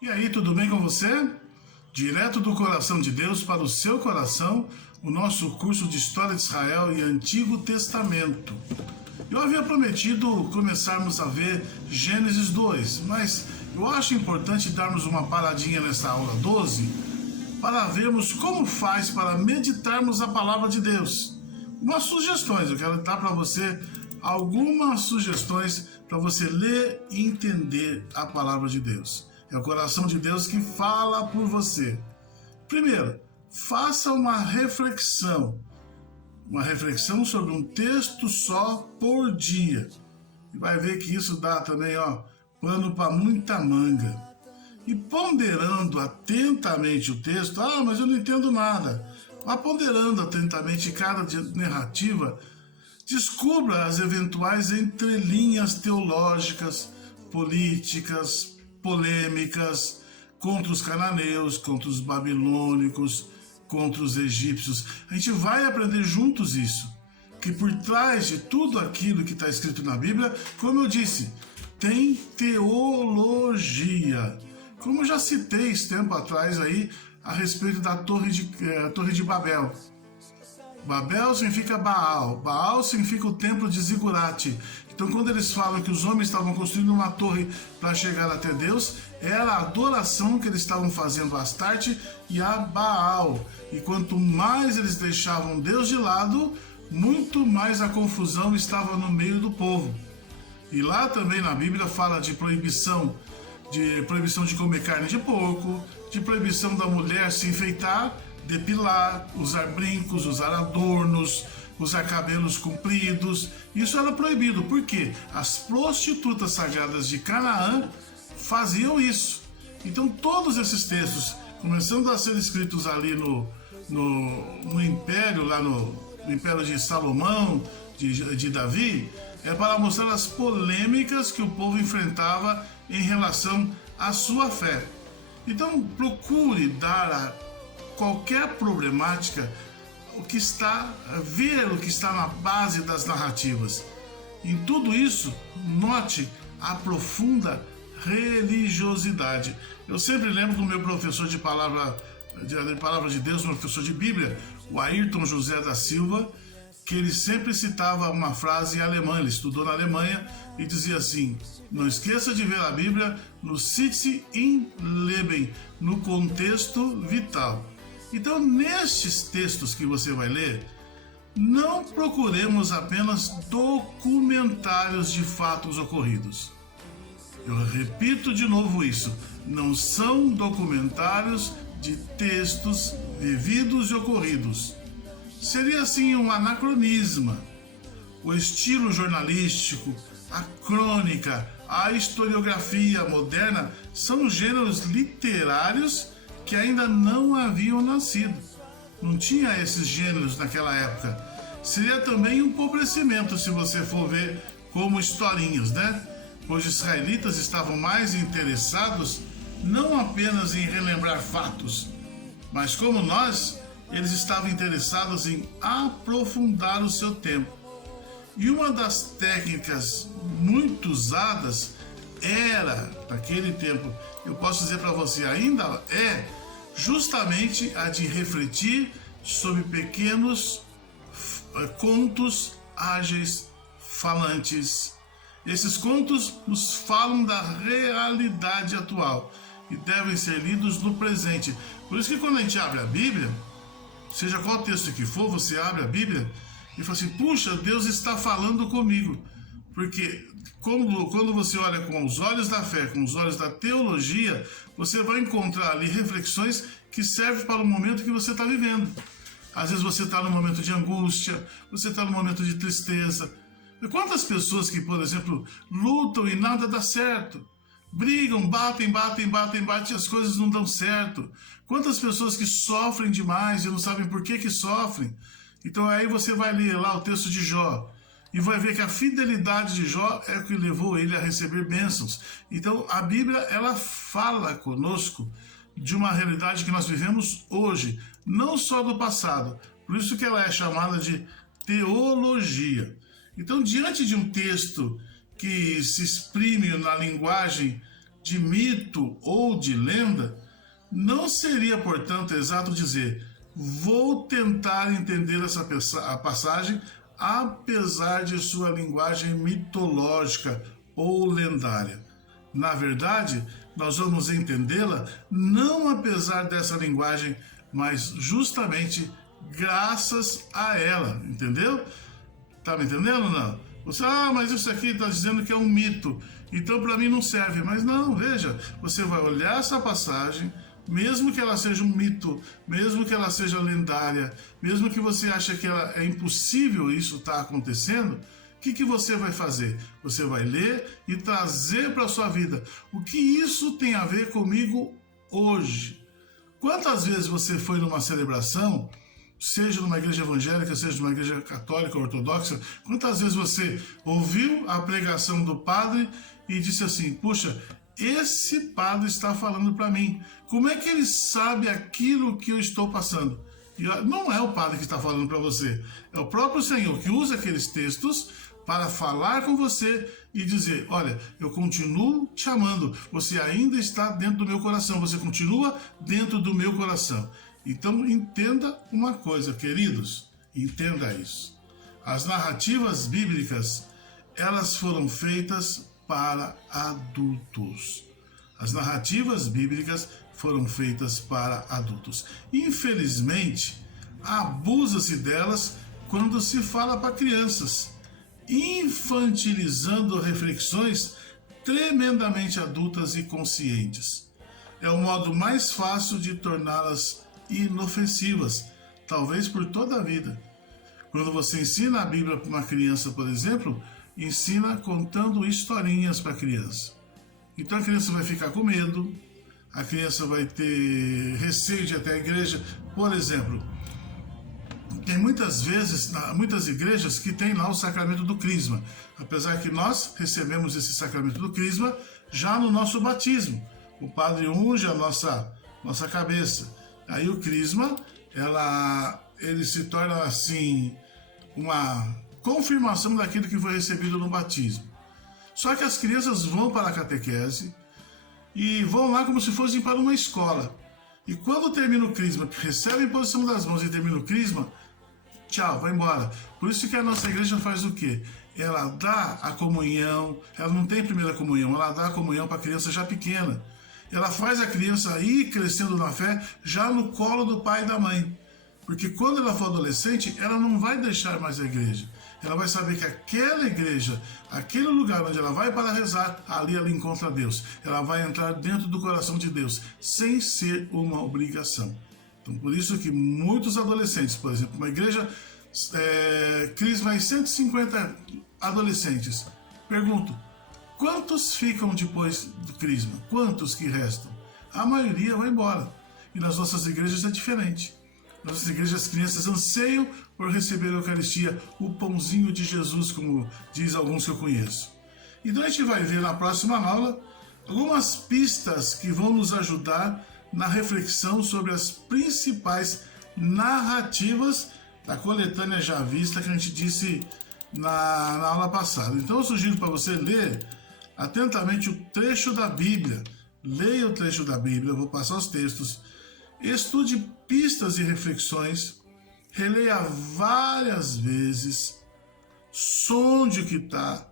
E aí, tudo bem com você? Direto do coração de Deus para o seu coração, o nosso curso de História de Israel e Antigo Testamento. Eu havia prometido começarmos a ver Gênesis 2, mas eu acho importante darmos uma paradinha nesta aula 12 para vermos como faz para meditarmos a palavra de Deus. Umas sugestões, eu quero dar para você algumas sugestões para você ler e entender a palavra de Deus. É o coração de Deus que fala por você. Primeiro, faça uma reflexão sobre um texto só por dia. E vai ver que isso dá também, pano para muita manga. E ponderando atentamente o texto, mas eu não entendo nada. Vá ponderando atentamente cada narrativa, descubra as eventuais entrelinhas teológicas, políticas, polêmicas contra os cananeus, contra os babilônicos, contra os egípcios. A gente vai aprender juntos isso, que por trás de tudo aquilo que está escrito na Bíblia, como eu disse, tem teologia. Como eu já citei esse tempo atrás aí, a respeito da Torre de Babel. Babel significa Baal, Baal significa o templo de Zigurate. Então, quando eles falam que os homens estavam construindo uma torre para chegar até Deus, era a adoração que eles estavam fazendo a Astarte e a Baal. E quanto mais eles deixavam Deus de lado, muito mais a confusão estava no meio do povo. E lá também na Bíblia fala de proibição de comer carne de porco, de proibição da mulher se enfeitar, depilar, usar brincos, usar adornos, usar cabelos compridos. Isso era proibido, porque as prostitutas sagradas de Canaã faziam isso. Então todos esses textos, começando a ser escritos ali no Império, lá no Império de Salomão, de Davi, é para mostrar as polêmicas que o povo enfrentava em relação à sua fé. Então procure dar a qualquer problemática ver o que está na base das narrativas. Em tudo isso, note a profunda religiosidade. Eu sempre lembro do meu professor de palavra de Deus, meu professor de Bíblia, o Ayrton José da Silva, que ele sempre citava uma frase em alemão. Ele estudou na Alemanha e dizia assim: não esqueça de ver a Bíblia no Sitze im Leben, no contexto vital. Então, nestes textos que você vai ler, não procuremos apenas documentários de fatos ocorridos. Eu repito de novo isso, não são documentários de textos vividos e ocorridos. Seria assim um anacronismo. O estilo jornalístico, a crônica, a historiografia moderna são gêneros literários que ainda não haviam nascido. Não tinha esses gêneros naquela época. Seria também um empobrecimento se você for ver como historinhas, né? Os israelitas estavam mais interessados não apenas em relembrar fatos, mas como nós, eles estavam interessados em aprofundar o seu tempo. E uma das técnicas muito usadas era, naquele tempo, eu posso dizer para você, ainda é, justamente a de refletir sobre pequenos contos ágeis falantes. Esses contos nos falam da realidade atual e devem ser lidos no presente. Por isso que quando a gente abre a Bíblia, seja qual texto que for, você abre a Bíblia e fala assim: puxa, Deus está falando comigo. Porque quando você olha com os olhos da fé, com os olhos da teologia, você vai encontrar ali reflexões que servem para o momento que você está vivendo. Às vezes você está num momento de angústia, você está num momento de tristeza. Quantas pessoas que, por exemplo, lutam e nada dá certo? Brigam, batem, e as coisas não dão certo. Quantas pessoas que sofrem demais e não sabem por que sofrem? Então aí você vai ler lá o texto de Jó e vai ver que a fidelidade de Jó é o que levou ele a receber bênçãos. Então a Bíblia, ela fala conosco de uma realidade que nós vivemos hoje, não só do passado. Por isso que ela é chamada de teologia. Então, diante de um texto que se exprime na linguagem de mito ou de lenda, não seria, portanto, exato dizer: vou tentar entender a passagem apesar de sua linguagem mitológica ou lendária. Na verdade, nós vamos entendê-la não apesar dessa linguagem, mas justamente graças a ela, entendeu? Tá me entendendo ou não? Você, mas isso aqui está dizendo que é um mito, então para mim não serve. Mas não, veja, você vai olhar essa passagem, mesmo que ela seja um mito, mesmo que ela seja lendária, mesmo que você ache que é impossível isso estar acontecendo, o que você vai fazer? Você vai ler e trazer para a sua vida. O que isso tem a ver comigo hoje? Quantas vezes você foi numa celebração, seja numa igreja evangélica, seja numa igreja católica ou ortodoxa, quantas vezes você ouviu a pregação do padre e disse assim: puxa, esse padre está falando para mim. Como é que ele sabe aquilo que eu estou passando? E não é o padre que está falando para você, é o próprio Senhor que usa aqueles textos para falar com você e dizer: olha, eu continuo te amando, você ainda está dentro do meu coração, você continua dentro do meu coração. Então entenda uma coisa, queridos, entenda isso. As narrativas bíblicas, elas foram feitas para adultos. As narrativas bíblicas foram feitas para adultos. Infelizmente, abusa-se delas quando se fala para crianças, infantilizando reflexões tremendamente adultas e conscientes. É o modo mais fácil de torná-las inofensivas, talvez por toda a vida. Quando você ensina a Bíblia para uma criança, por exemplo, ensina contando historinhas para a criança. Então a criança vai ficar com medo, a criança vai ter receio de ir até a igreja. Por exemplo, tem muitas igrejas que tem lá o sacramento do crisma, apesar que nós recebemos esse sacramento do crisma já no nosso batismo. O padre unge a nossa cabeça. Aí o crisma, ele se torna assim uma confirmação daquilo que foi recebido no batismo. Só que as crianças vão para a catequese e vão lá como se fossem para uma escola. E quando termina o crisma, recebe a imposição das mãos e termina o crisma, tchau, vai embora. Por isso que a nossa igreja faz o quê? Ela dá a comunhão, ela não tem primeira comunhão, ela dá a comunhão para a criança já pequena. Ela faz a criança ir crescendo na fé já no colo do pai e da mãe. Porque quando ela for adolescente, ela não vai deixar mais a igreja. Ela vai saber que aquela igreja, aquele lugar onde ela vai para rezar, ali ela encontra Deus. Ela vai entrar dentro do coração de Deus, sem ser uma obrigação. Então, por isso que muitos adolescentes, por exemplo, uma igreja crisma em 150 adolescentes. Pergunto, quantos ficam depois do crisma? Quantos que restam? A maioria vai embora. E nas nossas igrejas é diferente. Nas nossas igrejas as crianças anseiam por receber a Eucaristia, o pãozinho de Jesus, como diz alguns que eu conheço. Então a gente vai ver na próxima aula algumas pistas que vão nos ajudar na reflexão sobre as principais narrativas da coletânea já vista que a gente disse na aula passada. Então eu sugiro para você ler atentamente o trecho da Bíblia. Leia o trecho da Bíblia, eu vou passar os textos. Estude pistas e reflexões, releia várias vezes, sonde o que está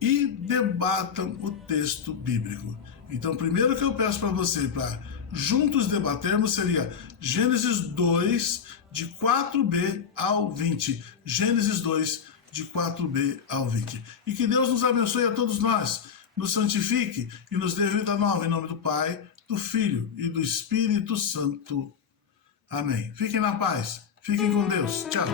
e debatam o texto bíblico. Então, primeiro que eu peço para você, para juntos debatermos, seria Gênesis 2, de 4b ao 20. Gênesis 2, de 4b ao 20. E que Deus nos abençoe a todos nós, nos santifique e nos dê vida nova, em nome do Pai, do Filho e do Espírito Santo. Amém. Fiquem na paz. Fiquem com Deus. Tchau.